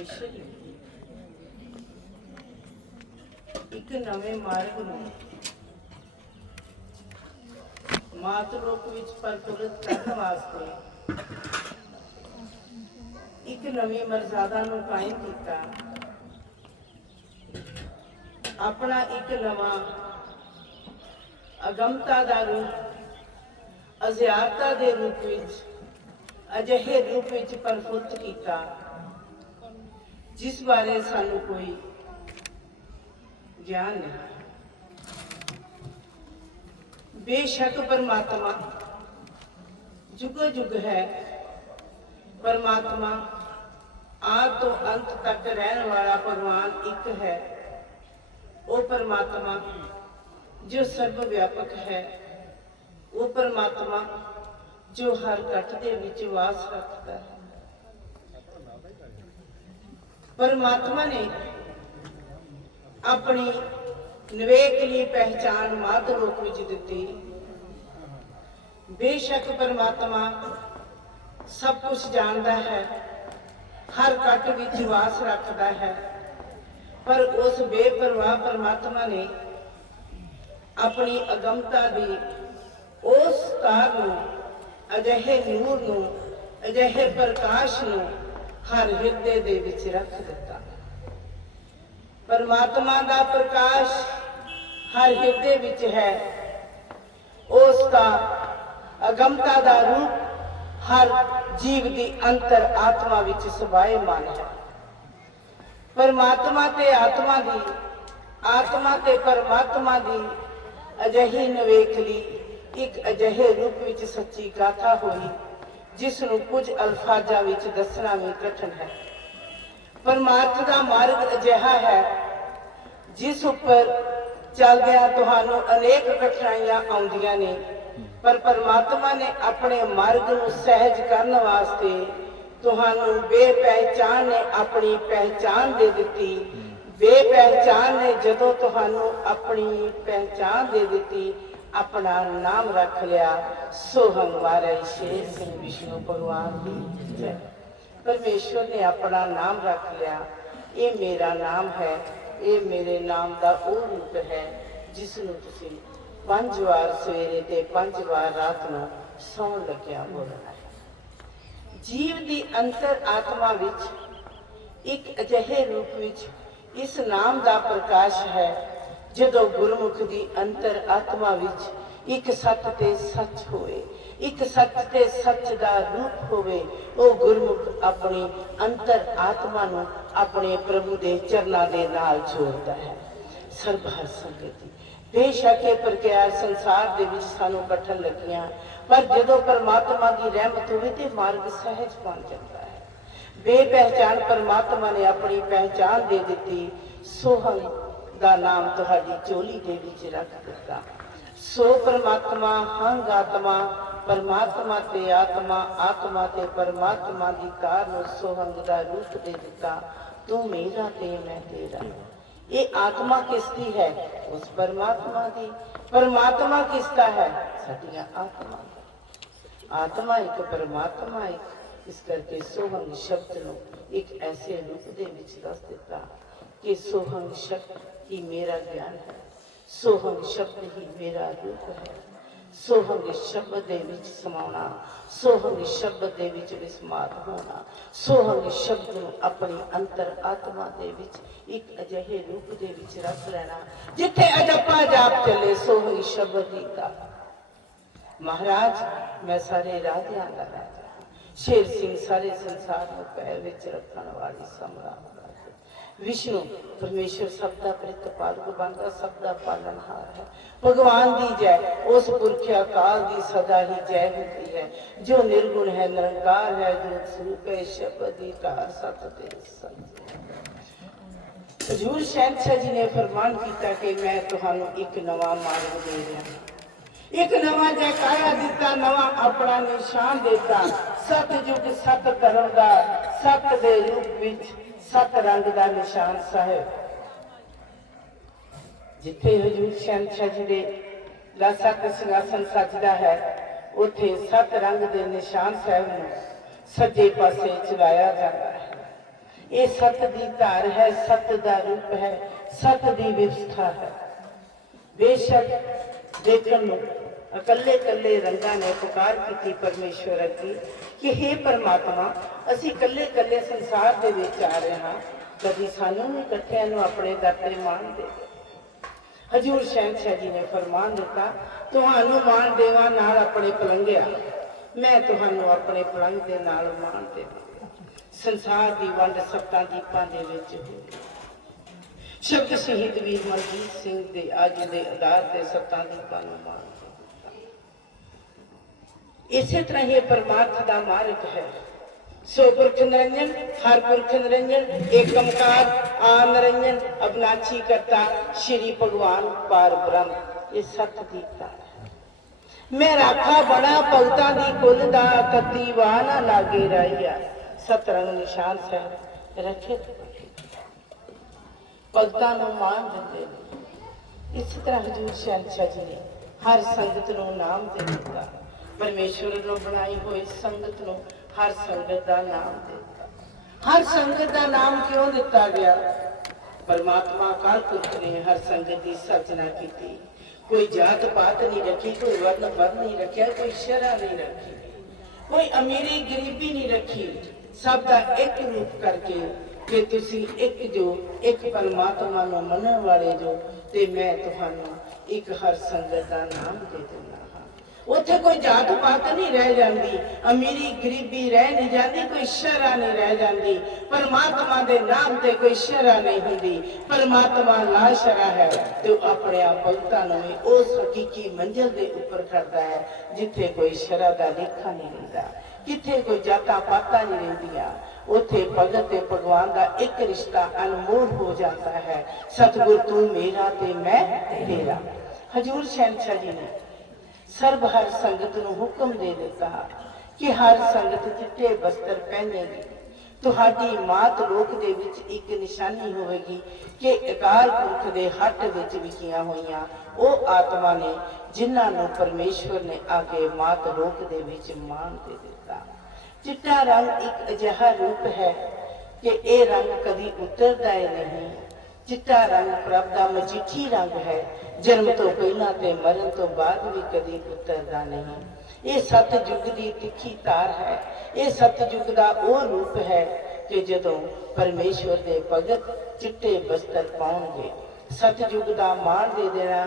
ਪਰਮੇਸ਼ਰ ਇੱਕ ਨਵੇਂ ਮਾਰਗ ਨੂੰ ਮਾਤ ਲੋਕ ਵਿੱਚ ਪ੍ਰਫੁੱਲਤ ਕਰਨ ਵਾਸਤੇ ਇੱਕ ਨਵੀਂ ਮਰਜ਼ਾਦਾ ਨੂੰ ਕਾਇਮ ਕੀਤਾ। ਆਪਣਾ ਇੱਕ ਨਵਾਂ ਅਗਮਤਾ ਦਾ ਰੂਪ, ਅਜ਼ਿਆਰਤਾ ਦੇ ਰੂਪ ਵਿੱਚ, ਅਜਿਹੇ ਰੂਪ ਵਿੱਚ ਪ੍ਰਫੁੱਲਤ ਕੀਤਾ। ਜਿਸ ਬਾਰੇ ਸਾਨੂੰ ਕੋਈ ਗਿਆਨ ਨਹੀਂ ਬੇਸ਼ੱਕ ਪਰਮਾਤਮਾ ਜੁਗ ਜੁਗ ਹੈ। ਪਰਮਾਤਮਾ ਆਦ ਤੋਂ ਅੰਤ ਤੱਕ ਰਹਿਣ ਵਾਲਾ ਭਗਵਾਨ ਇੱਕ ਹੈ। ਉਹ ਪਰਮਾਤਮਾ ਜੋ ਸਰਵ ਵਿਆਪਕ ਹੈ। ਉਹ ਪਰਮਾਤਮਾ ਜੋ ਹਰ ਘਟ ਦੇ ਵਿੱਚ ਵਾਸ ਰੱਖਦਾ ਹੈ। ਪਰਮਾਤਮਾ ਨੇ ਆਪਣੀ ਨਿਵੇਕਲੀ ਪਹਿਚਾਨ ਮਾਤ ਰੂਪ ਵਿੱਚ ਦਿੱਤੀ। ਬੇਸ਼ੱਕ ਪਰਮਾਤਮਾ ਸਭ ਕੁਝ ਜਾਣਦਾ ਹੈ, ਹਰ ਕੱਟ ਵਿੱਚ ਵਾਸ ਰੱਖਦਾ ਹੈ, ਪਰ ਉਸ ਬੇਪਰਵਾਹ ਪਰਮਾਤਮਾ ਨੇ ਆਪਣੀ ਅਗਮਤਾ ਦੀ ਉਸ ਤਾਰ ਨੂੰ, ਅਜਿਹੇ ਨੂਰ ਨੂੰ, ਅਜਿਹੇ ਪ੍ਰਕਾਸ਼ ਨੂੰ ਹਰ ਹਿਰਦੇ ਦੇ ਵਿੱਚ ਰੱਖ ਦਿੱਤਾ। ਪਰਮਾਤਮਾ ਦਾ ਪ੍ਰਕਾਸ਼ ਹਰ ਹਿਰਦੇ ਵਿੱਚ ਹੈ। ਉਸ ਦਾ ਅਗਮਤਾ ਦਾ ਰੂਪ ਹਰ ਜੀਵ ਦੀ ਅੰਤਰ ਆਤਮਾ ਵਿੱਚ ਸਬਾਏਮਾਨ ਹੈ। ਪਰਮਾਤਮਾ ਤੇ ਆਤਮਾ ਦੀ, ਆਤਮਾ ਤੇ ਪਰਮਾਤਮਾ ਦੀ ਅਜਿਹੀ ਨਵੇਕਲੀ ਇੱਕ ਅਜਿਹੇ ਰੂਪ ਵਿੱਚ ਸੱਚੀ ਗਾਥਾ ਹੋਈ ਜਿਸ ਨੂੰ ਕੁਝ ਅਲਫਾਜ਼ਾਂ ਵਿੱਚ ਦੱਸਣਾ ਵੀ ਕਠਿਨ ਹੈ। ਪਰਮਾਰਥ ਦਾ ਮਾਰਗ ਅਜਿਹਾ ਹੈ ਜਿਸ ਉੱਪਰ ਚੱਲਦਿਆਂ ਤੁਹਾਨੂੰ ਅਨੇਕ ਕਠਿਨਾਈਆਂ ਆਉਂਦੀਆਂ ਨੇ ਪਰ ਪਰਮਾਤਮਾ ਨੇ ਆਪਣੇ ਮਾਰਗ ਨੂੰ ਸਹਿਜ ਕਰਨ ਵਾਸਤੇ ਤੁਹਾਨੂੰ ਬੇਪਹਿਚਾਨ ਨੇ ਆਪਣੀ ਪਹਿਚਾਨ ਦੇ ਦਿੱਤੀ। ਬੇਪਹਿਚਾਨ ਨੇ ਜਦੋਂ ਤੁਹਾਨੂੰ ਆਪਣੀ ਪਹਿਚਾਨ ਦੇ ਦਿੱਤੀ ਆਪਣਾ ਨਾਮ ਰੱਖ ਲਿਆ। ਸੋਹੰ ਮਾਰੇ ਸ਼ੇਰ ਸਿੰਘ ਵਿਸ਼ਨੂੰ ਭਗਵਾਨ ਦੀ ਜੈ। ਪਰਮੇਸ਼ਵਰ ਨੇ ਆਪਣਾ ਨਾਮ ਰੱਖ ਲਿਆ। ਇਹ ਮੇਰਾ ਨਾਮ ਹੈ। ਇਹ ਮੇਰੇ ਨਾਮ ਦਾ ਉਹ ਰੂਪ ਹੈ ਜਿਸ ਨੂੰ ਤੁਸੀਂ ਪੰਜ ਵਾਰ ਸਵੇਰੇ ਤੇ ਪੰਜ ਵਾਰ ਰਾਤ ਨੂੰ ਸੌਣ ਲੱਗਿਆ ਬੋਲਣਾ ਹੈ। ਜੀਵ ਦੀ ਅੰਤਰ ਆਤਮਾ ਵਿੱਚ ਇੱਕ ਅਜਿਹੇ ਰੂਪ ਵਿੱਚ ਇਸ ਨਾਮ ਦਾ ਪ੍ਰਕਾਸ਼ ਹੈ ਜਦੋਂ ਗੁਰਮੁਖ ਦੀ ਅੰਤਰ ਆਤਮਾ ਵਿੱਚ ਇੱਕ ਸੱਚ ਤੇ ਸੱਚ ਹੋਵੇ, ਇੱਕ ਸੱਚ ਤੇ ਸੱਚ ਦਾ ਰੂਪ ਹੋਵੇ, ਉਹ ਗੁਰਮੁਖ ਆਪਣੀ ਅੰਤਰ ਆਤਮਾ ਨੂੰ ਆਪਣੇ ਪ੍ਰਭੂ ਦੇ ਚਰਨਾਂ ਦੇ ਨਾਲ ਜੋੜਦਾ ਹੈ। ਸਰਬ ਹਰ ਸੰਗਤੀ। ਬੇਸ਼ੱਕ ਇਹ ਪ੍ਰਕਿਰਿਆ ਸੰਸਾਰ ਦੇ ਵਿੱਚ ਸਾਨੂੰ ਕਠਨ ਲੱਗੀਆਂ, ਪਰ ਜਦੋਂ ਪਰਮਾਤਮਾ ਦੀ ਰਹਿਮਤ ਹੋਵੇ ਤੇ ਮਾਰਗ ਸਹਿਜ ਬਣ ਜਾਂਦਾ ਹੈ। ਬੇਪਹਿਚਾਨ ਪਰਮਾਤਮਾ ਨੇ ਆਪਣੀ ਪਹਿਚਾਨ ਦੇ ਦਿੱਤੀ, ਸੋਹਣ ਦਾ ਨਾਮ ਤੁਹਾਡੀ ਚੋਲੀ ਦੇ ਵਿੱਚ ਰੱਖ ਦਿੱਤਾ। ਸੋ ਪਰਮਾਤਮਾ, ਹੰਗ ਆਤਮਾ, ਪਰਮਾਤਮਾ ਤੇ ਆਤਮਾ ਆਤਮਾ ਤੇ ਪਰਮਾਤਮਾ ਦੀ ਕਾਰ ਨੂੰ ਸੋਹੰਗ ਦਾ ਰੂਪ ਦੇ ਦਿੱਤਾ। ਤੂੰ ਮੇਰਾ ਤੇ ਮੈਂ ਤੇਰਾ। ਇਹ ਆਤਮਾ ਕਿਸ ਦੀ ਹੈ? ਉਸ ਪਰਮਾਤਮਾ ਦੀ। ਪਰਮਾਤਮਾ ਕਿਸ ਦਾ ਹੈ? ਸਾਡੀਆਂ ਆਤਮਾ ਆਤਮਾ ਇੱਕ, ਪਰਮਾਤਮਾ ਇੱਕ। ਇਸ ਕਰਕੇ ਸੋਹੰਗ ਸ਼ਬਦ ਨੂੰ ਇੱਕ ਐਸੇ ਰੂਪ ਦੇ ਵਿੱਚ ਦੱਸ ਦਿੱਤਾ ਕਿ ਸੋਹੰਗ ਸ਼ਬਦ ਹੀ ਮੇਰਾ ਗਿਆਨ ਹੈ ਸੋਹੰਗ ਸ਼ਬਦ ਹੀ ਮੇਰਾ ਰੂਪ ਹੈ। ਸੋਹੰਗ ਸ਼ਬਦ ਦੇ ਵਿੱਚ ਸਮਾਉਣਾ ਸੋਹੰਗ ਸ਼ਬਦ ਦੇ ਵਿੱਚ ਵਿਸਮਾਤ ਹੋਣਾ ਸੋਹੰਗ ਸ਼ਬਦ ਨੂੰ ਆਪਣੀ ਅੰਤਰ ਆਤਮਾ ਦੇ ਵਿੱਚ ਇੱਕ ਅਜਿਹੇ ਰੂਪ ਦੇ ਵਿੱਚ ਰੱਖ ਲੈਣਾ, ਜਿੱਥੇ ਅਜਪਾ ਜਾਪ ਚੱਲੇ ਸੋਹੰਗ ਸ਼ਬਦ ਦੀ ਦਾ ਮਹਾਰਾਜ, ਮੈਂ ਸਾਰੇ ਰਾਜਿਆਂ ਦਾ ਰਾਜਾ ਸ਼ੇਰ ਸਿੰਘ ਸਾਰੇ ਸੰਸਾਰ ਨੂੰ ਪੈਰ ਵਿੱਚ ਰੱਖਣ ਵਾਲੀ ਸਮਰਾਟ ਵਿਸ਼ਨੂੰ, ਪਰਮੇਸ਼ਰ ਸਭ ਦਾ ਪ੍ਰਤਪਾਲਕ ਬੰਦਾ ਸਭ ਦਾ ਪਾਲਣਹਾਰ ਹੈ। ਭਗਵਾਨ ਦੀ ਜੈ, ਉਸ ਪੁਰਖ ਅਕਾਲ ਦੀ ਸਦਾ ਹੀ ਜੈ ਹੁੰਦੀ ਹੈ। ਜੋ ਨਿਰਗੁਣ ਹੈ, ਨਿਰੰਕਾਰ ਹੈ, ਜੋ ਸਰੂਪ ਹੈ, ਸ਼ਬਦ ਦੀ ਕਾਰ ਸਤ ਤੇ ਸੰਤ ਹਜੂਰ ਸ਼ਹਿਨशाह ਜੀ ਨੇ ਫਰਮਾਨ ਕੀਤਾ ਕਿ ਮੈਂ ਤੁਹਾਨੂੰ ਇੱਕ ਨਵਾਂ ਮਾਰਗ ਦੇ ਰਿਹਾ ਇੱਕ ਨਵਾਂ ਜੈਕਾਇਆ ਦਿੱਤਾ, ਨਵਾਂ ਆਪਣਾ ਨਿਸ਼ਾਨ ਦਿੱਤਾ। ਸਤ ਯੁਗ ਸਤ ਧਰਮ ਦਾ, ਸਤ ਦੇ ਰੂਪ ਵਿੱਚ ਸਤ ਰੰਗ ਦਾ ਨਿਸ਼ਾਨ ਸਾਹਿਬ। ਜਿੱਥੇ ਹਜੂਰ ਸ਼ਹਿਨशाह ਜੀ ਦੇ ਦਾ ਸਿੰਘਾਸਨ ਸਜਦਾ ਹੈ, ਉੱਥੇ ਸੱਤ ਰੰਗ ਦੇ ਨਿਸ਼ਾਨ ਸਾਹਿਬ ਨੂੰ ਸੱਜੇ ਪਾਸੇ ਚਲਾਇਆ ਜਾਂਦਾ ਹੈ। ਇਹ ਸੱਤ ਦੀ ਧਾਰ ਹੈ, ਸਤ ਦਾ ਰੂਪ ਹੈ, ਸਤ ਦੀ ਵਿਵਸਥਾ ਹੈ। ਬੇਸ਼ੱਕ ਦੇਖਣ ਨੂੰ ਇਕੱਲੇ ਇਕੱਲੇ ਰੰਗਾਂ ਨੇ ਪੁਕਾਰ ਕੀਤੀ ਪਰਮੇਸ਼ਵਰ ਅੱਗੇ ਕਿ हे ਪਰਮਾਤਮਾ, ਅਸੀਂ ਇਕੱਲੇ ਇਕੱਲੇ ਸੰਸਾਰ ਦੇ ਵਿੱਚ ਆ ਰਹੇ ਹਾਂ, ਕਦੀ ਸਾਨੂੰ ਵੀ ਇਕੱਠਿਆਂ ਨੂੰ ਆਪਣੇ ਦਰ ਤੇ ਮਾਣ ਦੇ ਹਜੂਰ ਸ਼ਹਿਨशाह ਜੀ ਨੇ ਫਰਮਾਨ ਦਿੱਤਾ, ਤੁਹਾਨੂੰ ਮਾਣ ਦੇਵਾ ਨਾਲ ਆਪਣੇ ਪਲੰਗਿਆ ਮੈਂ ਤੁਹਾਨੂੰ ਆਪਣੇ ਪਲੰਘ ਦੇ ਨਾਲ ਮਾਣ ਦੇ ਸੰਸਾਰ ਦੀ ਵੰਡ ਸੱਤਾਂ ਦੀਪਾਂ ਦੇ ਵਿੱਚ ਸ਼ਬਦ ਸ਼ਹੀਦ ਵੀਰ ਮਨਜੀਤ ਸਿੰਘ ਦੇ ਅੱਜ ਦੇ ਆਧਾਰ ਤੇ ਸੱਤਾਂ ਦੀਪਾਂ ਨੂੰ ਮਾਣ ਇਸੇ ਤਰ੍ਹਾਂ ਹੀ ਇਹ ਪਰਮਾਰਥ ਦਾ ਮਾਰਗ ਹੈ। ਸੋ ਪੁਰਖ ਨਿਰੰਜਨ, ਹਰ ਪੁਰਖ ਨਿਰੰਜਨ ਏਕਮਕਾਰ ਆ ਨਿਰੰਜਨ ਅਬਨਾਚੀ ਕਰਤਾ ਸ਼੍ਰੀ ਭਗਵਾਨ ਪਾਰ ਬ੍ਰਹਮ। ਇਹ ਸਤ ਦੀ ਤਾਰ ਮੈਂ ਰਾਖਾ ਬੜਾ ਭਗਤਾਂ ਦੀ ਕੁੱਲ ਦਾ, ਤਤੀ ਨਾ ਲਾਗੇ ਰਾਈਆ ਸਤਰੰਗ ਨਿਸ਼ਾਨ ਸਾਹਿਬ, ਰੱਖੇ ਭਗਤਾਂ ਨੂੰ ਮਾਨ ਦਿੰਦੇ ਨੇ। ਇਸ ਤਰ੍ਹਾਂ ਹਜੂਰ ਸ਼ਹਿਨशाह ਜੀ ਨੇ ਹਰ ਸੰਗਤ ਨੂੰ ਨਾਮ ਦੇ ਦਿੱਤਾ। ਪਰਮੇਸ਼ਵਰ ਨੂੰ ਬਣਾਈ ਹੋਈ ਸੰਗਤ ਨੂੰ ਹਰ ਸੰਗਤ ਦਾ ਨਾਮ ਦਿੱਤਾ। ਹਰ ਸੰਗਤ ਦਾ ਨਾਮ ਕਿਉਂ ਦਿੱਤਾ ਗਿਆ? ਪਰਮਾਤਮਾ ਅਕਾਲ ਪੁਰਖ ਨੇ ਹਰ ਸੰਗਤ ਦੀ ਸਰਜਣਾ ਕੀਤੀ। ਕੋਈ ਜਾਤ ਪਾਤ ਨਹੀਂ ਰੱਖੀ ਕੋਈ ਵਰਨ ਵਰਨ ਨਹੀਂ ਰੱਖਿਆ ਕੋਈ ਸ਼ਰਾ ਨਹੀਂ ਰੱਖੀ ਕੋਈ ਅਮੀਰੀ ਗਰੀਬੀ ਨਹੀਂ ਰੱਖੀ। ਸਭ ਦਾ ਇੱਕ ਰੂਪ ਕਰਕੇ ਕਿ ਤੁਸੀਂ ਇੱਕ ਜੋ ਇੱਕ ਪਰਮਾਤਮਾ ਨੂੰ ਮੰਨਣ ਵਾਲੇ ਜੋ ਤੇ ਮੈਂ ਤੁਹਾਨੂੰ ਇੱਕ ਹਰ ਸੰਗਤ ਦਾ ਨਾਮ ਦੇ ਦਿੰਦਾ। ਉੱਥੇ ਕੋਈ ਜਾਤ ਪਾਤ ਨਹੀਂ ਰਹਿ ਜਾਂਦੀ। ਅਮੀਰੀ ਗਰੀਬੀ ਰਹਿ ਨਹੀਂ ਜਾਂਦੀ, ਕੋਈ ਸ਼ਰਾ ਨਹੀਂ ਰਹਿ ਜਾਂਦੀ। ਪਰਮਾਤਮਾ ਦੇ ਨਾਮ ਤੇ ਕੋਈ ਸ਼ਰਾ ਨਹੀਂ ਹੁੰਦੀ। ਪਰਮਾਤਮਾ ਲਾ ਸ਼ਰਾ ਹੈ ਤੇ ਉਹ ਆਪਣੇ ਆਪ ਭਗਤਾਂ ਨੂੰ ਉਸ ਹਕੀਕੀ ਮੰਜ਼ਿਲ ਦੇ ਉੱਪਰ ਕਰਦਾ ਹੈ, ਜਿੱਥੇ ਕੋਈ ਸ਼ਰਾ ਦਾ ਲੇਖਾ ਨਹੀਂ ਰਹਿੰਦਾ, ਕਿੱਥੇ ਕੋਈ ਜਾਤਾਂ ਪਾਤਾਂ ਨਹੀਂ ਰਹਿੰਦੀਆਂ। ਉੱਥੇ ਭਗਤ ਤੇ ਭਗਵਾਨ ਦਾ ਇੱਕ ਰਿਸ਼ਤਾ ਅਨਮੋਲ ਹੋ ਜਾਂਦਾ ਹੈ। ਸਤਿਗੁਰ ਤੂੰ ਮੇਰਾ ਤੇ ਮੈਂ ਤੇਰਾ। ਹਜੂਰ ਸ਼ਹਿਨशाह ਜੀ ਨੇ ਸਰਬ ਹਰ ਸੰਗਤ ਨੂੰ ਹੁਕਮ ਦੇ ਦਿੱਤਾ ਕਿ ਹਰ ਸੰਗਤ ਚਿੱਟੇ ਬਸਤਰ ਪਹਿਨੇਗੀ। ਤੁਹਾਡੀ ਮਾਤ ਲੋਕ ਦੇ ਵਿੱਚ ਇੱਕ ਨਿਸ਼ਾਨੀ ਹੋਵੇਗੀ ਕਿ ਅਕਾਲ ਪੁਰਖ ਦੇ ਹੱਟ ਵਿੱਚ ਵਿਕੀਆਂ ਹੋਈਆਂ ਉਹ ਆਤਮਾ ਨੇ ਜਿਨ੍ਹਾਂ ਨੂੰ ਪਰਮੇਸ਼ਵਰ ਨੇ ਆ ਕੇ ਮਾਤ ਲੋਕ ਦੇ ਵਿੱਚ ਮਾਣ ਦੇ ਦਿੱਤਾ। ਚਿੱਟਾ ਰੰਗ ਇੱਕ ਅਜਿਹਾ ਰੂਪ ਹੈ ਕਿ ਇਹ ਰੰਗ ਕਦੀ ਉਤਰਦਾ ਹੀ ਨਹੀਂ। ਚਿੱਟਾ ਰੰਗ ਪ੍ਰਭ ਦਾ ਮਜੀਠੀ ਰੰਗ ਹੈ। ਜਨਮ ਤੋਂ ਪਹਿਲਾਂ ਤੇ ਮਰਨ ਤੋਂ ਬਾਅਦ ਵੀ ਕਦੀ ਉਤਰਦਾ ਨਹੀਂ। ਇਹ ਸਤ ਯੁੱਗ ਦੀ ਤਿੱਖੀ ਤਾਰ ਹੈ। ਇਹ ਸਤ ਯੁੱਗ ਦਾ ਉਹ ਰੂਪ ਹੈ ਕਿ ਜਦੋਂ ਪਰਮੇਸ਼ਵਰ ਦੇ ਭਗਤ ਚਿੱਟੇ ਬਸਤਰ ਪਾਉਣਗੇ। ਸਤ ਯੁੱਗ ਦਾ ਮਾਣ ਦੇ ਦੇਣਾ,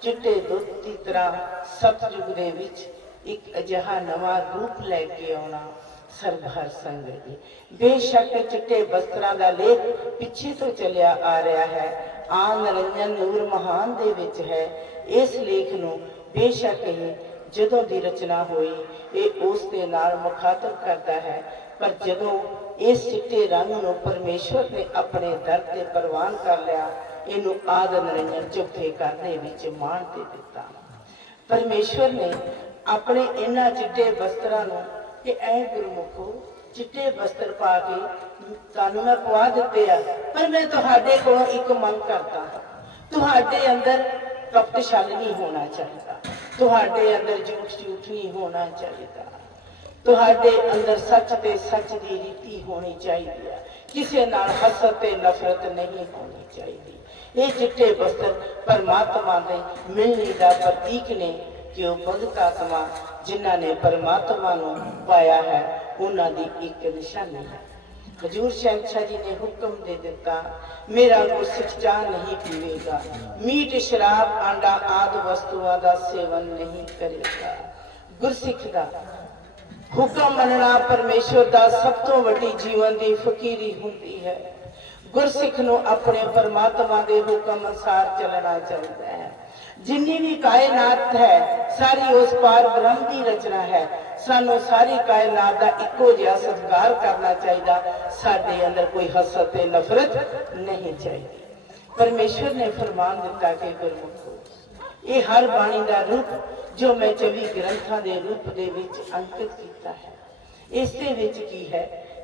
ਚਿੱਟੇ ਦੁੱਧ ਦੀ ਤਰ੍ਹਾਂ ਸਤ ਯੁੱਗ ਦੇ ਵਿੱਚ ਇੱਕ ਅਜਿਹਾ ਨਵਾਂ ਰੂਪ ਲੈ ਕੇ ਆਉਣਾ। ਸਰਬ ਹਰ ਸੰਗਤ ਜੀ। ਬੇਸ਼ੱਕ ਚਿੱਟੇ ਬਸਤਰਾਂ ਦਾ ਲੇਖ ਪਿੱਛੇ ਤੋਂ ਚੱਲਿਆ ਆ ਰਿਹਾ ਹੈ। ਆ ਨਰੰਜਨ ਨੂਰ ਮਹਾਨ ਦੇ ਵਿੱਚ ਹੈ। ਇਸ ਲੇਖ ਨੂੰ ਬੇਸ਼ੱਕ ਹੀ ਜਦੋਂ ਦੀ ਰਚਨਾ ਹੋਈ, ਇਹ ਉਸ ਦੇ ਨਾਲ ਮੁਖਾਤਬ ਕਰਦਾ ਹੈ। ਪਰ ਜਦੋਂ ਇਸ ਚਿੱਟੇ ਰੰਗ ਨੂੰ ਪਰਮੇਸ਼ਵਰ ਨੇ ਆਪਣੇ ਦਰ ਤੇ ਪ੍ਰਵਾਨ ਕਰ ਲਿਆ, ਇਹਨੂੰ ਆਦ ਨਰੰਜਨ ਚੌਥੇ ਘਰ ਵਿੱਚ ਮਾਣ ਦੇ ਦਿੱਤਾ। ਪਰਮੇਸ਼ਵਰ ਨੇ ਆਪਣੇ ਇਹਨਾਂ ਚਿੱਟੇ ਵਸਤਰਾਂ ਨੂੰ ਕਿ ਐ ਗੁਰਮੁਖੋ ਚਿੱਟੇ ਵਸਤਰ ਪਾ ਕੇ ਤੁਹਾਨੂੰ ਮੈਂ ਪਵਾ ਦਿੱਤੇ ਆ, ਪਰ ਮੈਂ ਤੁਹਾਡੇ ਕੋਲੋਂ ਇੱਕ ਮੰਗ ਕਰਦਾ ਤੁਹਾਡੇ ਅੰਦਰ ਕਪਟ ਛਲ ਨਹੀਂ ਹੋਣਾ ਚਾਹੀਦਾ। ਤੁਹਾਡੇ ਅੰਦਰ ਝੂਠ ਝੂਠ ਨਹੀਂ ਹੋਣਾ ਚਾਹੀਦਾ। ਤੁਹਾਡੇ ਅੰਦਰ ਸੱਚ ਤੇ ਸੱਚ ਦੀ ਰੀਤੀ ਹੋਣੀ ਚਾਹੀਦੀ ਹੈ ਕਿਸੇ ਨਾਲ ਹਸਦ ਤੇ ਨਫ਼ਰਤ ਨਹੀਂ ਹੋਣੀ ਚਾਹੀਦੀ। ਇਹ ਚਿੱਟੇ ਵਸਤਰ ਪਰਮਾਤਮਾ ਦੇ ਮਿਲਣੀ ਦਾ ਪ੍ਰਤੀਕ ਨੇ ਕਿ ਉਹ ਭਗਤ ਆਤਮਾ ਜਿਨ੍ਹਾਂ ਨੇ ਪਰਮਾਤਮਾ ਨੂੰ ਪਾਇਆ ਹੈ, ਉਹਨਾਂ ਦੀ ਇੱਕ ਨਿਸ਼ਾਨੀ ਹੈ। ਹਜੂਰ ਸ਼ਹਿਨशाह ਜੀ ਨੇ ਹੁਕਮ ਦੇ ਦਿੱਤਾ, ਮੇਰਾ ਗੁਰਸਿੱਖ ਚਾਹ ਨਹੀਂ ਪੀਵੇਗਾ। ਮੀਟ, ਸ਼ਰਾਬ, ਆਂਡਾ ਆਦ ਵਸਤੂਆਂ ਦਾ ਸੇਵਨ ਨਹੀਂ ਕਰੇਗਾ। ਗੁਰਸਿੱਖ ਦਾ ਹੁਕਮ ਮੰਨਣਾ ਪਰਮੇਸ਼ਵਰ ਦਾ ਸਭ ਤੋਂ ਵੱਡੀ ਜੀਵਨ ਦੀ ਫਕੀਰੀ ਹੁੰਦੀ ਹੈ। ਗੁਰਸਿੱਖ ਨੂੰ ਆਪਣੇ ਪਰਮਾਤਮਾ ਦੇ ਹੁਕਮ ਅਨੁਸਾਰ ਚੱਲਣਾ ਚਾਹੀਦਾ ਹੈ। ਜਿੰਨੀ ਵੀ ਕਾਇਨਾਤ ਹੈ, ਸਾਰੀ ਉਸ ਪਾਰ ਬ੍ਰਹਮ ਦੀ ਰਚਨਾ ਹੈ। ਸਾਨੂੰ ਸਾਰੀ ਕਾਇਨਾਤ ਦਾ ਇੱਕੋ ਜਿਹਾ ਸਤਿਕਾਰ ਕਰਨਾ ਚਾਹੀਦਾ। ਸਾਡੇ ਅੰਦਰ ਕੋਈ ਹਸਦ ਤੇ ਨਫ਼ਰਤ ਨਹੀਂ ਚਾਹੀਦੀ। ਪਰਮੇਸ਼ਵਰ ਨੇ ਫਰਮਾਨ ਦਿੱਤਾ ਕਿ ਗੁਰਮੁਖੋ, ਇਹ ਹਰ ਬਾਣੀ ਦਾ ਰੂਪ ਜੋ ਮੈਂ 24 ਗ੍ਰੰਥਾਂ ਦੇ ਰੂਪ ਦੇ ਵਿੱਚ ਅੰਕਿਤ ਕੀਤਾ ਹੈ, ਇਸ ਦੇ ਵਿੱਚ ਕੀ ਹੈ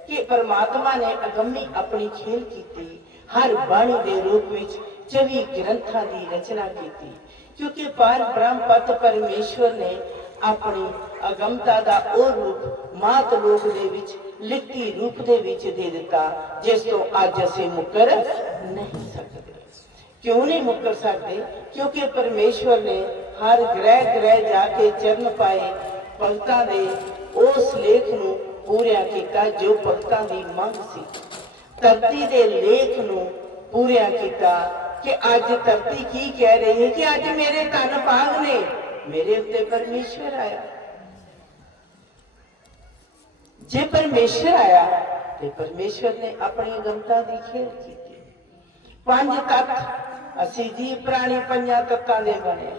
ਕਿ ਪਰਮਾਤਮਾ ਨੇ ਅਗੰਮੀ ਆਪਣੀ ਖੇਲ ਕੀਤੀ, ਹਰ ਬਾਣੀ ਦੇ ਰੂਪ ਵਿੱਚ 24 ਗ੍ਰੰਥਾਂ ਦੀ ਰਚਨਾ ਕੀਤੀ। ਕਿਉਂਕਿ ਪਰ ਬ੍ਰਹਮ ਪਤ ਪਰਮੇਸ਼ਵਰ ਨੇ ਆਪਣੀ ਅਗੰਮਤਾ ਦਾ ਉਹ ਰੂਪ ਮਾਤ ਲੋਕ ਦੇ ਵਿੱਚ ਲਿਖਤੀ ਰੂਪ ਦੇ ਵਿੱਚ ਦੇ ਦਿੱਤਾ, ਜਿਸ ਤੋਂ ਅੱਜ ਅਸੀਂ ਮੁਕਰ ਨਹੀਂ ਸਕਦੇ। ਕਿਉਂ ਨਹੀਂ ਮੁਕਰ ਸਕਦੇ? ਕਿਉਂਕਿ ਪਰਮੇਸ਼ਵਰ ਨੇ ਹਰ ਗ੍ਰਹਿ ਗ੍ਰਹਿ ਜਾ ਕੇ ਚਰਨ ਪਾਏ, ਭਗਤਾਂ ਦੇ ਉਸ ਲੇਖ ਨੂੰ ਪੂਰਿਆ ਕੀਤਾ ਜੋ ਭਗਤਾਂ ਦੀ ਮੰਗ ਸੀ। ਧਰਤੀ ਦੇ ਲੇਖ ਨੂੰ ਪੂਰਿਆ ਕੀਤਾ ਕਿ ਅੱਜ ਧਰਤੀ ਕੀ ਕਹਿ ਰਹੀ ਹੈ ਕਿ ਅੱਜ ਮੇਰੇ ਧਨ ਭਾਗ ਨੇ, ਮੇਰੇ ਉੱਤੇ ਪਰਮੇਸ਼ਵਰ ਆਇਆ। ਜੇ ਪਰਮੇਸ਼ਰ ਆਇਆ, ਤੇ ਪਰਮੇਸ਼ਰ ਨੇ ਆਪਣੀ ਗਮਤਾ ਦੀ ਖੇਡ ਕੀਤੀ। ਪੰਜ ਤੱਤ, ਅਸੀਂ ਜੀ ਪ੍ਰਾਣੀ ਪੰਜਾਂ ਤੱਤਾਂ ਦੇ ਬਣੇ।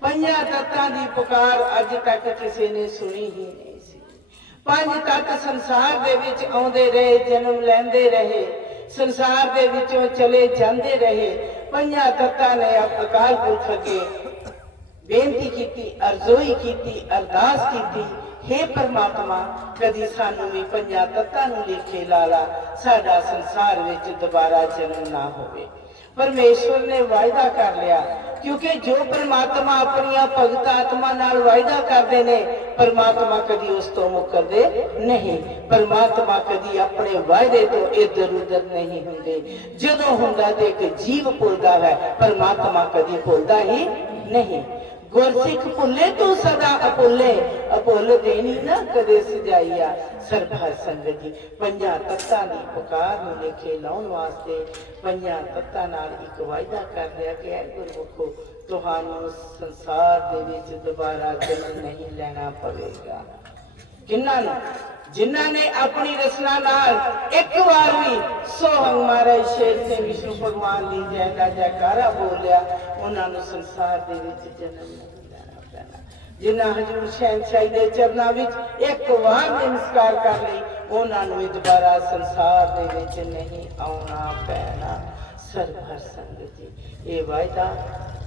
ਪੰਜਾਂ ਤੱਤਾਂ ਦੀ ਪੁਕਾਰ ਅੱਜ ਤੱਕ ਕਿਸੇ ਨੇ ਸੁਣੀ ਹੀ ਨਹੀਂ ਸੀ। ਪੰਜ ਤੱਤ ਸੰਸਾਰ ਦੇ ਵਿੱਚ ਆਉਂਦੇ ਰਹੇ, ਜਨਮ ਲੈਂਦੇ ਰਹੇ। ਸੰਸਾਰ ਦੇ ਵਿੱਚੋਂ ਚਲੇ ਜਾਂਦੇ ਰਹੇ। ਪੰਜਾਂ ਤੱਤਾਂ ਨੇ ਅਕਾਲ ਪੁਰਖ ਅੱਗੇ ਬੇਨਤੀ ਕੀਤੀ, ਅਰਜ਼ੋਈ ਕੀਤੀ, ਅਰਦਾਸ ਕੀਤੀ। हे ਪਰਮਾਤਮਾ, ਕਦੀ ਸਾਨੂੰ ਵੀ ਪੰਜਾਂ ਤੱਤਾਂ ਨੂੰ ਲੇਖੇ ਲਾਲਾ, ਸਾਡਾ ਸੰਸਾਰ ਵਿੱਚ ਦੁਬਾਰਾ ਜਨਮ ਨਾ ਹੋਵੇ। ਪਰਮੇਸ਼ਵਰ ਨੇ ਵਾਅਦਾ ਕਰ ਲਿਆ। ਕਿਉਂਕਿ ਜੋ ਪਰਮਾਤਮਾ ਆਪਣੀਆਂ ਭਗਤ ਆਤਮਾ ਨਾਲ ਵਾਅਦਾ ਕਰਦੇ ਨੇ, ਪਰਮਾਤਮਾ ਕਦੀ ਉਸ ਤੋਂ ਮੁਕਰਦੇ ਨਹੀਂ। ਪਰਮਾਤਮਾ ਕਦੀ ਆਪਣੇ ਵਾਅਦੇ ਤੋਂ ਇਧਰ ਉਧਰ ਨਹੀਂ ਹੁੰਦੇ। ਜਦੋਂ ਹੁੰਦਾ ਤੇ ਇੱਕ ਜੀਵ ਭੁੱਲਦਾ ਹੈ, ਪਰਮਾਤਮਾ ਕਦੀ ਭੁੱਲਦਾ ਹੀ ਨਹੀਂ। ਗੁਰਸਿੱਖ ਭੁੱਲੇ ਤੂੰ ਸਦਾ ਅਭੁੱਲੇ ਅਭੁੱਲ ਦੇਣੀ ਨਾ ਕਦੇ ਸਜਾਈਆ ਸਰਬਹਰ ਸੰਗਤ। ਜੀ ਪੰਜਾਂ ਤੱਤਾਂ ਦੀ ਪੁਕਾਰ ਨੂੰ ਲੇਖੇ ਲਾਉਣ ਵਾਸਤੇ ਪੰਜਾਂ ਤੱਤਾਂ ਨਾਲ ਇੱਕ ਵਾਅਦਾ ਕਰ ਲਿਆ ਕਿ ਐ ਗੁਰਮੁਖੋ, ਤੁਹਾਨੂੰ ਸੰਸਾਰ ਦੇ ਵਿੱਚ ਦੁਬਾਰਾ ਜਨਮ ਨਹੀਂ ਲੈਣਾ ਪਵੇਗਾ। ਕਿੰਨਾਂ ਨੂੰ, ਜਿਨ੍ਹਾਂ ਨੇ ਆਪਣੀ ਰਸਨਾ ਨਾਲ ਇੱਕ ਵਾਰ ਵੀ ਸੋਹੰਗ ਮਾਰੇ, ਸ਼ੇਰ ਤੇ ਵਿਸ਼ਨੂੰ ਭਗਵਾਨ ਦੀ ਜੈ ਦਾ ਜੈਕਾਰਾ ਬੋਲਿਆ, ਉਹਨਾਂ ਨੂੰ ਸੰਸਾਰ ਦੇ ਵਿੱਚ ਜਨਮ ਜਿਨ੍ਹਾਂ ਹਜੂਰ ਸ਼ਹਿਨਸ਼ਾਹੀ ਦੇ ਚਰਨਾਂ ਵਿੱਚ ਇੱਕ ਵਾਰ ਨਮਸਕਾਰ ਕਰ ਲਈ, ਉਹਨਾਂ ਨੂੰ ਵੀ ਦੁਬਾਰਾ ਸੰਸਾਰ ਦੇ ਵਿੱਚ ਨਹੀਂ ਆਉਣਾ ਪੈਣਾ। ਸਰਬਰ ਸੰਗਤ ਜੀ ਇਹ ਵਾਅਦਾ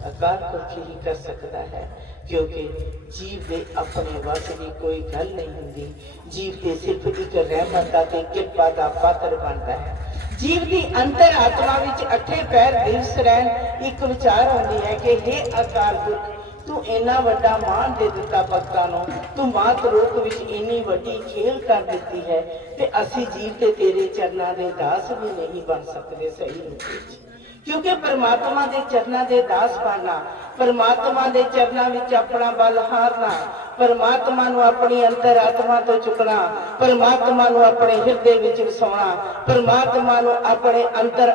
ਅਕਾਲ ਪੁਰਖ ਹੀ ਕਰ ਸਕਦਾ ਹੈ। ਕਿਉਂਕਿ ਜੀਵ ਦੇ ਆਪਣੇ ਵੱਸ ਦੀ ਕੋਈ ਗੱਲ ਨਹੀਂ ਹੁੰਦੀ। ਜੀਵ ਤੇ ਸਿਰਫ ਇੱਕ ਰਹਿਮਤ ਦਾ ਤੇ ਕਿਰਪਾ ਦਾ ਪਾਤਰ ਬਣਦਾ ਹੈ। ਜੀਵ ਦੀ ਅੰਤਰ ਆਤਮਾ ਵਿੱਚ ਅੱਠੇ ਪੈਰ ਦਿਵਸ ਰਹਿਣ ਇੱਕ ਵਿਚਾਰ ਆਉਂਦੀ ਹੈ ਕਿ हे ਅਕਾਲ ਪੁਰਖ, ਤੂੰ ਇੰਨਾ ਵੱਡਾ ਮਾਣ ਦੇ ਦਿੱਤਾ ਭਗਤਾਂ ਨੂੰ। ਤੂੰ ਮਾਤ ਰੂਪ ਵਿੱਚ ਇੰਨੀ ਵੱਡੀ ਖੇਲ ਕਰ ਦਿੱਤੀ ਹੈ ਤੇ ਅਸੀਂ ਜੀਵ ਤੇ ਤੇਰੇ ਚਰਨਾਂ ਦੇ ਦਾਸ ਵੀ ਨਹੀਂ ਬਣ ਸਕਦੇ। ਸਹੀ ਰੂਪ ਵਿੱਚ। ਕਿਉਂਕਿ ਪਰਮਾਤਮਾ ਦੇ ਚਰਨਾਂ ਦੇ ਦਾਸ ਬਣਨਾ ਪਰਮਾਤਮਾ ਦੇ ਚਰਨਾਂ ਵਿੱਚ ਆਪਣਾ ਬਲ ਹਾਰਨਾ, ਪਰਮਾਤਮਾ ਨੂੰ ਆਪਣੀ ਅੰਤਰ ਤੋਂ ਚੁੱਕਣਾ, ਪਰਮਾਤਮਾ ਨੂੰ ਆਪਣੇ ਹਿਰਦੇ ਵਿੱਚ ਵਸਾਉਣਾ, ਪਰਮਾਤਮਾ ਨੂੰ ਆਪਣੇ ਅੰਤਰ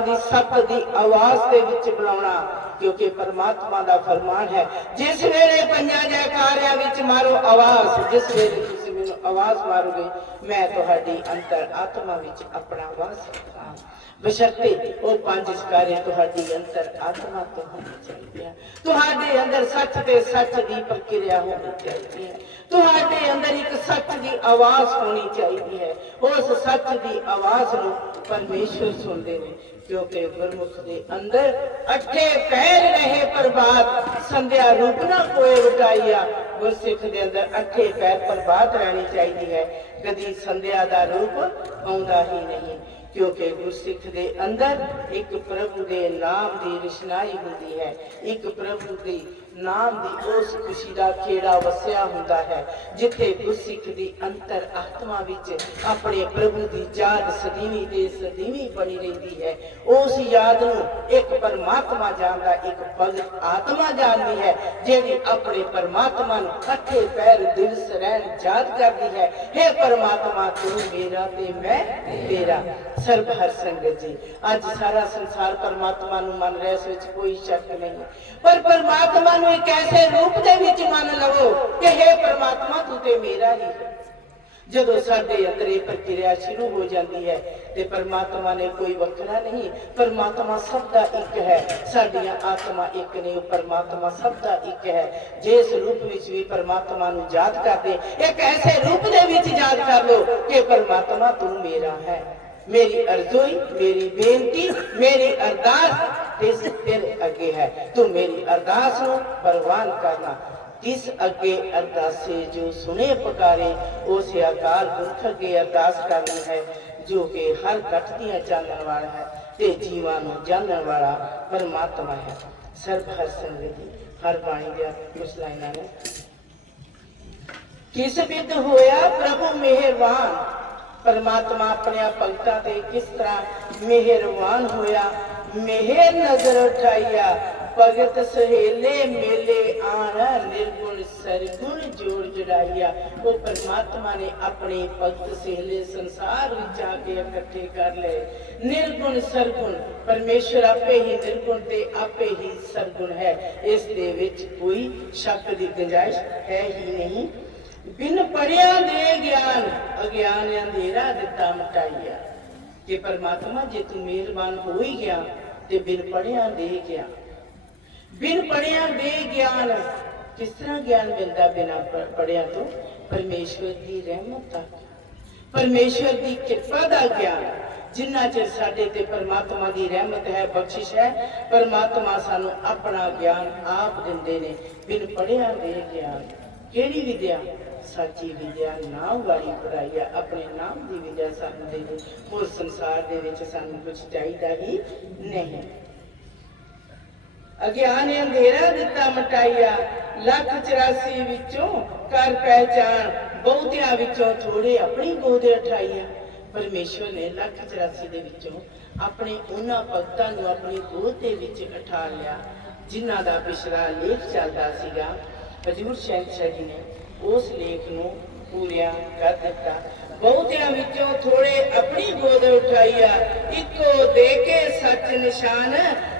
ਦੀ ਸੱਤ ਦੀ ਆਵਾਜ਼ ਦੇ ਵਿੱਚ ਬੁਲਾਉਣਾ, ਕਿਉਂਕਿ ਪਰਮਾਤਮਾ ਦਾ ਫਰਮਾਨ ਹੈ, ਜਿਸ ਵੇਲੇ ਪੰਜਾਂ ਜੈਕਾਰਿਆਂ ਵਿੱਚ ਮਾਰੋ ਆਵਾਜ਼, ਜਿਸ ਵੇਲੇ ਤੁਸੀਂ ਮੈਨੂੰ ਆਵਾਜ਼ ਮਾਰੋਗੇ, ਮੈਂ ਤੁਹਾਡੀ ਅੰਤਰ ਆਤਮਾ ਵਿੱਚ ਆਪਣਾ ਵਾਸ ਰੱਖਾਂ ਬਸ਼ਰਤੇ ਉਹ ਪੰਜ ਸਕਾਰੇ ਤੁਹਾਡੀ ਅੰਤਰ ਆਤਮਾ ਤੋਂ ਹੋਣੀ ਚਾਹੀਦੀ ਹੈ। ਤੁਹਾਡੇ ਅੰਦਰ ਸੱਚ ਤੇ ਸੱਚ ਦੀ ਪ੍ਰਕਿਰਿਆ ਹੋਣੀ ਚਾਹੀਦੀ ਹੈ। ਤੁਹਾਡੇ ਅੰਦਰ ਇੱਕ ਸੱਚ ਦੀ ਆਵਾਜ਼ ਹੋਣੀ ਚਾਹੀਦੀ ਹੈ। ਉਸ ਸੱਚ ਦੀ ਆਵਾਜ਼ ਨੂੰ ਪਰਮੇਸ਼ਵਰ ਸੁਣਦੇ ਨੇ ਕਿਉਂਕਿ ਗੁਰਮੁਖ ਦੇ ਅੰਦਰ ਅੱਠੇ ਪੈਰ ਰਹੇ ਪ੍ਰਭਾਤ, ਸੰਧਿਆ ਰੂਪ ਨਾ ਕੋਏ ਵਟਾਈਆ ਗੁਰਸਿੱਖ ਦੇ ਅੰਦਰ ਅੱਠੇ ਪੈਰ ਪ੍ਰਭਾਤ ਰਹਿਣੀ ਚਾਹੀਦੀ ਹੈ। ਕਦੀ ਸੰਧਿਆ ਦਾ ਰੂਪ ਆਉਂਦਾ ਹੀ ਨਹੀਂ। ਕਿਉਂਕਿ ਗੁਰਸਿੱਖ ਦੇ ਅੰਦਰ ਇੱਕ ਪ੍ਰਭੂ ਦੇ ਨਾਮ ਦੀ ਰਿਸ਼ਨਾਈ ਹੁੰਦੀ ਹੈ। ਇੱਕ ਪ੍ਰਭੂ ਦੀ ਨਾਮ ਦੀ ਉਸ ਖੁਸ਼ੀ ਦਾ ਖੇੜਾ ਵਸਿਆ ਹੁੰਦਾ ਹੈ, ਜਿੱਥੇ ਗੁਰਸਿੱਖ ਦੀ ਅੰਤਰ ਆਤਮਾ ਵਿੱਚ ਆਪਣੇ ਪ੍ਰਭੂ ਦੀ ਯਾਦ ਸਦੀਵੀ ਤੇ ਸਦੀਵੀ ਬਣੀ ਰਹਿੰਦੀ ਹੈ। ਉਸ ਯਾਦ ਨੂੰ ਇੱਕ ਪਰਮਾਤਮਾ ਜਾਣਦਾ ਇੱਕ ਭਗਤ ਆਤਮਾ ਜਾਣਦੀ ਹੈ, ਜਿਹੜੀ ਆਪਣੇ ਪਰਮਾਤਮਾ ਨੂੰ ਅੱਠੇ ਪੈਰ ਦਿਵਸ ਰਹਿਣ ਯਾਦ ਕਰਦੀ ਹੈ। हे ਪਰਮਾਤਮਾ, ਤੂੰ ਮੇਰਾ ਤੇ ਮੈਂ ਤੇਰਾ। ਸਰਬ ਹਰ ਸੰਗਤ ਜੀ, ਅੱਜ ਸਾਰਾ ਸੰਸਾਰ ਪਰਮਾਤਮਾ ਨੂੰ ਮੰਨ ਰਿਹਾ, ਇਸ ਵਿੱਚ ਕੋਈ ਸ਼ੱਕ ਨਹੀਂ। ਪਰ ਪਰਮਾਤਮਾ ਨੂੰ ਇੱਕ ਐਸੇ ਰੂਪ ਦੇ ਵਿੱਚ ਮੰਨ ਲਵੋ ਕਿ हे ਪਰਮਾਤਮਾ, ਤੂੰ ਤੇ ਮੇਰਾ ਹੀ ਜਦੋਂ ਸਾਡੇ ਅੰਦਰ ਇਹ ਪ੍ਰਕਿਰਿਆ ਸ਼ੁਰੂ ਹੋ ਜਾਂਦੀ ਹੈ ਤੇ ਪਰਮਾਤਮਾ ਨੇ ਕੋਈ ਵੱਖਰਾ ਨਹੀਂ, ਪਰਮਾਤਮਾ ਸਭ ਦਾ ਇੱਕ ਹੈ। ਸਾਡੀਆਂ ਆਤਮਾ ਇੱਕ ਨੇ, ਉਹ ਪਰਮਾਤਮਾ ਸਭ ਦਾ ਇੱਕ ਹੈ। ਜਿਸ ਰੂਪ ਵਿੱਚ ਵੀ ਪਰਮਾਤਮਾ ਨੂੰ ਯਾਦ ਕਰਦੇ, ਇੱਕ ਐਸੇ ਰੂਪ ਦੇ ਵਿੱਚ ਯਾਦ ਕਰ ਲੋ ਕਿ ਪਰਮਾਤਮਾ ਤੂੰ ਮੇਰਾ ਹੈ। ਮੇਰੀ ਅਰਜ਼ੋਈ ਮੇਰੀ ਬੇਨਤੀ ਮੇਰੀ ਅਰਦਾਸ ਇਸ ਤੇਰੇ ਅੱਗੇ ਹੈ ਤੂੰ ਮੇਰੀ ਅਰਦਾਸ ਨੂੰ ਪ੍ਰਵਾਨ ਕਰਨਾ ਤਿਸ ਅੱਗੇ ਅਰਦਾਸੇ ਜੋ ਸੁਨੇ ਪੁਕਾਰੇ ਉਸ ਅਕਾਲ ਪੁਰਖ ਅੱਗੇ ਅਰਦਾਸ ਕਰਨੀ ਹੈ ਜੋ ਕਿ ਹਰ ਘਟ ਦੀਆਂ ਜਾਣਨ ਵਾਲਾ ਹੈ ਤੇ ਜੀਵਾਂ ਨੂੰ ਜਾਣਨ ਵਾਲਾ ਪਰਮਾਤਮਾ ਹੈ ਸਰਬ ਹਰ ਸੰਗਤੀ ਹਰ ਬਾਣੀ ਦੇ ਕੁਛ ਲਾਈਨਾਂ ਨੇ ਕਿਸ ਬਿਦ ਹੋਇਆ ਪ੍ਰਭੂ ਮਿਹਰਬਾਨ ਪਰਮਾਤਮਾ ਆਪਣੇ ਭਗਤਾਂ ਤੇ ਕਿਸ ਤਰ੍ਹਾਂ ਮਿਹਰਬਾਨ ਹੋਇਆ, ਮਿਹਰ ਨਜ਼ਰ ਉਠਾਈਆ, ਭਗਤ ਸਹੇਲੇ ਮੇਲੇ ਆਣਾ ਨਿਰਗੁਣ, ਸਰਗੁਣ ਜੋੜ ਜੜਾਈਆ। ਉਹ ਪਰਮਾਤਮਾ ਨੇ ਆਪਣੇ ਭਗਤ ਸਹੇਲੇ ਸੰਸਾਰ ਵਿੱਚ ਆ ਕੇ ਇਕੱਠੇ ਕਰ ਲਏ। ਨਿਰਗੁਣ, ਸਰਗੁਣ, ਪਰਮੇਸ਼ਰ ਆਪੇ ਹੀ ਨਿਰਗੁਣ ਤੇ ਆਪੇ ਹੀ ਸਰਗੁਣ ਹੈ। ਇਸ ਦੇ ਵਿੱਚ ਕੋਈ ਸ਼ੱਕ ਦੀ ਗੁੰਜਾਇਸ਼ ਹੈ ਹੀ ਨਹੀਂ। ਬਿਨ ਪੜਿਆ ਦੇ ਗਿਆਨ, ਅਗਿਆਨ ਅੰਧੇਰਾ ਦਿੱਤਾ ਮਟਾਈਆ। ਕਿ ਪਰਮਾਤਮਾ ਜੇ ਤੂੰ ਮਿਹਰਬਾਨ ਹੋ ਹੀ ਗਿਆ, ਤੇ ਬਿਨ ਪੜਿਆ ਦੇ ਗਿਆ। ਬਿਨ ਪੜਿਆ ਦੇ ਗਿਆਨ, ਕਿਸ ਤਰ੍ਹਾਂ ਗਿਆਨ ਮਿਲਦਾ ਬਿਨਾ ਪੜਿਆ ਤੋਂ? ਪਰਮੇਸ਼ਵਰ ਦੀ ਰਹਿਮਤ ਦਾ ਪਰਮੇਸ਼ਵਰ ਦੀ ਕਿਰਪਾ ਦਾ ਗਿਆਨ। ਜਿੰਨਾ ਚਿਰ ਸਾਡੇ ਤੇ ਪਰਮਾਤਮਾ ਦੀ ਰਹਿਮਤ ਹੈ, ਬਖਸ਼ਿਸ਼ ਹੈ, ਪਰਮਾਤਮਾ ਸਾਨੂੰ ਆਪਣਾ ਗਿਆਨ ਆਪ ਦਿੰਦੇ ਨੇ, ਬਿਨ ਪੜਿਆ ਦੇ ਗਿਆਨ। ਕਿਹੜੀ ਵਿਦਿਆ? ਸੱਚੀ ਵਿਦਿਆ ਨਾਮ ਵਾਲੀ ਪੜਾਈ ਆਪਣੇ ਨਾਮ ਦੀ ਵਿਦਿਆ ਸਾਨੂੰ ਦੇ ਦੇ। ਹੋਰ ਸੰਸਾਰ ਦੇ ਵਿੱਚ ਸਾਨੂੰ ਕੁਝ ਚਾਹੀਦਾ ਹੀ ਨਹੀਂ। ਅਗਿਆਨ ਨੇ ਅੰਧੇਰਾ ਦਿੱਤਾ ਮਟਾਈਆ, ਲੱਖ 84 ਵਿੱਚੋਂ ਕਰ ਪਹਿਚਾਨ ਬਹੁਤਿਆਂ ਵਿੱਚੋਂ ਥੋੜੇ ਆਪਣੀ ਗੋਦ ਉਠਾਈਆ। ਪਰਮੇਸ਼ਵਰ ਨੇ ਲੱਖ 84 ਦੇ ਵਿੱਚੋਂ ਆਪਣੇ ਉਹਨਾਂ ਭਗਤਾਂ ਨੂੰ ਆਪਣੀ ਗੋਦ ਦੇ ਵਿੱਚ ਉਠਾ ਲਿਆ, ਜਿਨ੍ਹਾਂ ਦਾ ਪਿਛਲਾ ਲੇਖ ਚੱਲਦਾ ਸੀਗਾ। ਹਜੂਰ ਸ਼ਹਿਨशाह ਜੀ ਨੇ ਉਸ ਲੇਖ ਨੂੰ ਪੂਰਿਆ ਕਰ ਦਿੱਤਾ। ਬਹੁਤਿਆਂ ਵਿੱਚੋਂ ਥੋੜੇ ਆਪਣੀ ਗੋਦ ਉਠਾਈਆ ਇੱਕੋ ਦੇ ਕੇ ਸੱਚ ਨਿਸ਼ਾਨ,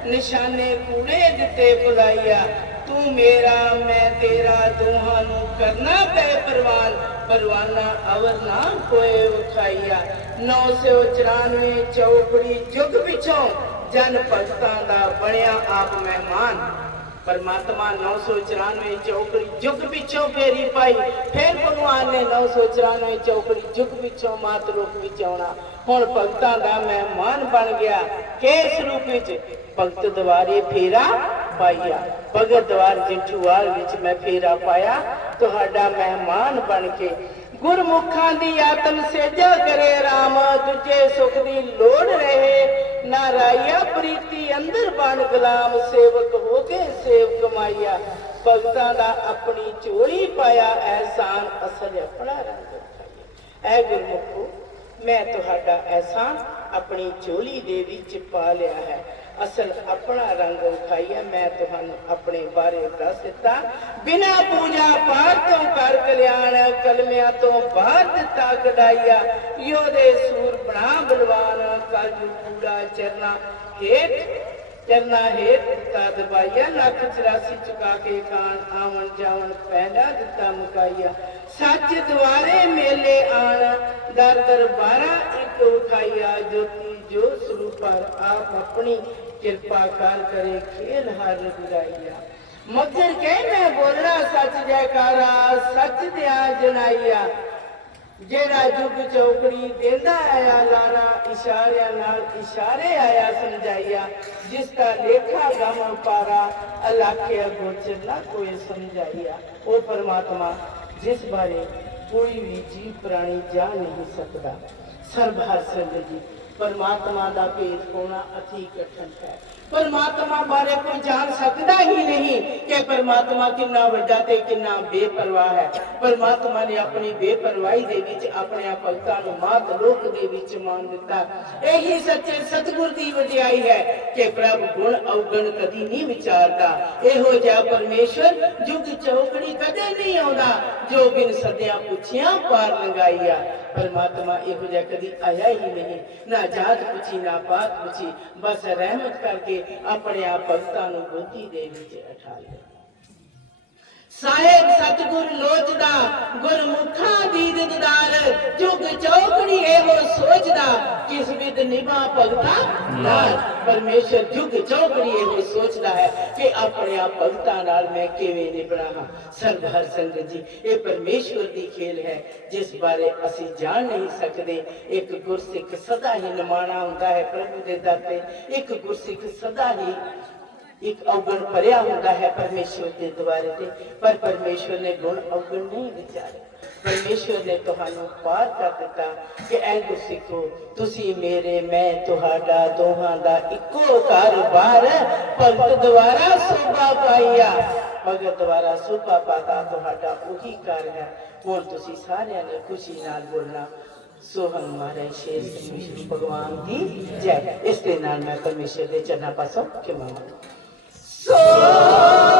ਨਿਸ਼ਾਨੇ ਕੂੜੇ ਦਿੱਤੇ ਭੁਲਾਈਆ ਤੂੰ ਮੇਰਾ, ਮੈਂ ਤੇਰਾ, ਦੋਹਾਂ ਨੂੰ ਕਰਨਾ ਪੈ ਪਰਵਾਨ। ਪਰਵਾਨਾ ਅਵਰ ਨਾ ਕੋਏ ਉਠਾਈਆ 994 ਚੌਕੜੀ ਜੁਗ ਪਿਛੋਂ ਜਨ ਭਗਤਾਂ ਦਾ ਬਣਿਆ ਆਪ ਮਹਿਮਾਨ। ਪਰਮਾਤਮਾ 994 ਚੌਕੜੀ ਜੁਗ ਪਿੱਛੋਂ ਫੇਰੀ ਪਾਈ, ਫਿਰ ਭਗਵਾਨ ਨੇ 994 ਚੌਕੜੀ ਜੁਗ ਪਿੱਛੋਂ ਮਾਤ ਰੂਪ ਵਿੱਚ ਆਉਣਾ। ਹੁਣ ਭਗਤਾਂ ਦਾ ਮਹਿਮਾਨ ਬਣ ਗਿਆ, ਕਿਸ ਰੂਪ ਵਿੱਚ ਭਗਤ ਦਵਾਰੇ ਫੇਰਾ ਪਾਈਆ ਭਗਤ ਦਵਾਰ ਜਿੰਠੂਵਾਲ ਵਿੱਚ ਮੈਂ ਫੇਰਾ ਪਾਇਆ, ਤੁਹਾਡਾ ਮਹਿਮਾਨ ਬਣ ਕੇ ਗੁਰਮੁਖਾਂ ਦੀ ਆਤਮ ਸੇਜਾ ਕਰੇ ਰਾਮ, ਦੂਜੇ ਸੁਖ ਦੀ ਲੋੜ ਰਹੇ। ਨਾ ਪ੍ਰੀਤੀ ਅੰਦਰ ਬਣ ਗੁਲਾਮ, ਸੇਵਕ ਹੋ ਕੇ ਸੇਵ ਕਮਾਈਆ। ਭਗਤਾਂ ਦਾ ਆਪਣੀ ਝੋਲੀ ਪਾਇਆ ਐਹਸਾਨ ਅਸਲ ਆਪਣਾ ਰੰਗ ਦਿਖਾਈਆ ਐ ਗੁਰਮੁਖੋ, ਮੈਂ ਤੁਹਾਡਾ ਐਹਸਾਨ ਆਪਣੀ ਝੋਲੀ ਦੇ ਵਿੱਚ ਪਾ ਲਿਆ ਹੈ। ਅਸਲ ਆਪਣਾ ਰੰਗ ਉਠਾਈਆ, ਮੈਂ ਤੁਹਾਨੂੰ ਆਪਣੇ ਬਾਰੇ ਦੱਸ ਦਿੱਤਾ। ਬਿਨਾ ਪੂਜਾ ਪਾਠ ਤੋਂ ਕਰ ਕਲਿਆਣ, ਕਲਮਿਆਂ ਤੋਂ ਬਾਹਰ ਦਿੱਤਾ ਕਢਾਈਆ। ਯੋਦੇ ਸੂਰ ਬਣਾ ਬਲਵਾਨ, ਕਾਜੂ ਪੂਰਾ ਚਰਨਾ ਹੇਠ ਚਰਨਾ ਹੇਠ ਦਿੱਤਾ ਦਬਾਈਆ। ਲੱਖ 84 ਚੁਕਾ ਕੇ ਕਾਨ ਆਵਣ ਜਾਵਣ ਪਹਿਲਾ ਦਿੱਤਾ ਮੁਕਾਈਆ। ਸੱਚ ਦੁਆਰੇ ਮੇਲੇ ਆਣ, ਦਰ ਦਰਬਾਰਾ ਇੱਕ ਉਠਾਈਆ। ਜੋਤੀ ਜੋ ਸਰੂਪਰ ਆਪ ਆਪਣੀ ਕਿਰਪਾ ਕਰ ਕਰੇ, ਖੇਲ ਹਰ ਗੁਰਾਈਆ ਮਗਰ ਕਹਿ ਮੈਂ ਬੋਲਣਾ, ਸੱਚ ਜੈਕਾਰਾ, ਸੱਚ ਦਿਆ ਜਨਾਈਆ। ਜਿਹੜਾ ਜੁਗ ਚੌਕੜੀ ਦਿੰਦਾ ਆਇਆ, ਲਾਰਾ ਇਸ਼ਾਰਿਆਂ ਨਾਲ ਇਸ਼ਾਰੇ ਆਇਆ ਸਮਝਾਈਆ। ਜਿਸ ਦਾ ਲੇਖਾ ਗਮ ਪਾਰਾ ਅਲਾਖਿਆ ਗੋਚਰ ਨਾ ਕੋਈ ਸਮਝਾਈਆ। ਉਹ ਪਰਮਾਤਮਾ, ਜਿਸ ਬਾਰੇ ਕੋਈ ਵੀ ਜੀਵ ਪ੍ਰਾਣੀ ਜਾਣ ਨਹੀਂ ਸਕਦਾ। ਸਰਬ ਹਰ ਸਰਬ ਜੀ ਪਰਮਾਤਮਾ ਦਾ ਭੇਦ ਹੋਣਾ ਅਤੀ ਕਠਨ ਹੈ। ਪਰਮਾਤਮਾ ਬਾਰੇ ਕੋਈ ਜਾਣ ਸਕਦਾ ਹੀ ਨਹੀਂ ਕਿ ਪਰਮਾਤਮਾ ਕਿੰਨਾ ਵੱਡਾ ਤੇ ਕਿੰਨਾ ਬੇਪਰਵਾਹ ਹੈ। ਪਰਮਾਤਮਾ ਨੇ ਆਪਣੀ ਬੇਪਰਵਾਹੀ ਦੇ ਵਿੱਚ ਆਪਣੇ ਭਗਤਾਂ ਨੂੰ ਮਾਤ ਲੋਕ ਦੇ ਵਿੱਚ ਮਾਨ ਦਿੱਤਾ। ਇਹੀ ਸੱਚੇ ਸਤਿਗੁਰ ਦੀ ਵਡਿਆਈ ਹੈ ਕਿ ਪ੍ਰਭ ਗੁਣ ਅਵਗਣ ਕਦੀ ਨਹੀਂ ਵਿਚਾਰਦਾ। ਇਹੋ ਜਿਹਾ ਪਰਮੇਸ਼ਰ ਜੁਗ ਚੌਕੜੀ ਕਦੇ ਨਹੀਂ ਆਉਂਦਾ ਜੋ ਬਿਨ ਸਦਿਆਂ ਪੁੱਛਿਆ ਪਾਰ ਲੰਗਾਈਆ ਪਰਮਾਤਮਾ ਇਹੋ ਜਿਹਾ ਕਦੀ ਆਇਆ ਹੀ ਨਹੀਂ। ਨਾ ਜਾਤ ਪੁੱਛੀ, ਨਾ ਪਾਤ ਪੁੱਛੀ। ਬਸ ਰਹਿਮਤ ਕਰਕੇ ਆਪਣੇ ਆਪ ਭਗਤਾਂ ਨੂੰ ਗੋਦੀ ਦੇ ਵਿੱਚ ਉਠਾ ਲਿਆ। ਸਾਹਿਬ ਸਤਿਗੁਰ ਲੋਚਦਾ ਗੁਰਮੁਖਾਂ ਦੀ ਦਿਦਾਰ ਜੁਗ ਚੌਕੜੀ ਇਹੋ ਸੋਚਦਾ ਕਿਸ ਵਿਦ ਨਿਭਾ ਭਗਤਾ ਨਾਲ। ਪਰਮੇਸ਼ਰ ਜੁਗ ਚੌਕੜੀ ਇਹੋ ਸੋਚਦਾ ਹੈ ਕਿ ਆਪਣੇ ਆਪ ਭਗਤਾਂ ਨਾਲ ਮੈਂ ਕਿਵੇਂ ਨਿਭਣਾ ਸਰਬ ਹਰ ਸੰਗਤ ਜੀ ਇਹ ਪਰਮੇਸ਼ਵਰ ਦੀ ਖੇਲ ਹੈ ਜਿਸ ਬਾਰੇ ਅਸੀਂ ਜਾਣ ਨਹੀਂ ਸਕਦੇ। ਇੱਕ ਗੁਰਸਿੱਖ ਸਦਾ ਹੀ ਨਿਮਾਣਾ ਹੁੰਦਾ ਹੈ ਪ੍ਰਭੂ ਦੇ ਦਰ ਤੇ ਇੱਕ ਗੁਰਸਿੱਖ ਸਦਾ ਹੀ ਇੱਕ ਅਵਗਣ ਭਰਿਆ ਹੁੰਦਾ ਹੈ ਪਰਮੇਸ਼ਵਰ ਦੇ ਦੁਆਰੇ ਤੇ, ਪਰ ਪਰਮੇਸ਼ਵਰ ਨੇ ਗੁਣ ਅਵਗਣ ਨਹੀਂ ਵਿਚਾਰੇ। ਪਰਮੇਸ਼ਵਰ ਨੇ ਤੁਹਾਨੂੰ ਪਾਰ ਕਰ ਦਿੱਤਾ ਕਿ ਐ ਗੁਰਸਿੱਖੋ ਤੁਸੀਂ ਮੇਰੇ, ਮੈਂ ਤੁਹਾਡਾ ਦੋਹਾਂ ਦਾ ਇੱਕੋ ਕਾਰੋਬਾਰ ਭਗਤ ਦੁਆਰਾ ਸੋਭਾ ਪਾਈਆ। ਭਗਤ ਦੁਆਰਾ ਸੋਭਾ ਪਾਤਾ ਤੁਹਾਡਾ ਉਹੀ ਘਰ ਹੈ। ਹੁਣ ਤੁਸੀਂ ਸਾਰਿਆਂ ਨੇ ਖੁਸ਼ੀ ਨਾਲ ਬੋਲਣਾ, ਸੋ ਹਮਾਰੇ ਸ਼ੇਰ ਸਿੰਘ ਭਗਵਾਨ ਦੀ ਜੈ। ਇਸ ਦੇ ਨਾਲ ਮੈਂ ਪਰਮੇਸ਼ਰ ਦੇ ਚਰਨਾਂ ਪਾਸੋਂ ਖਿਮਾ So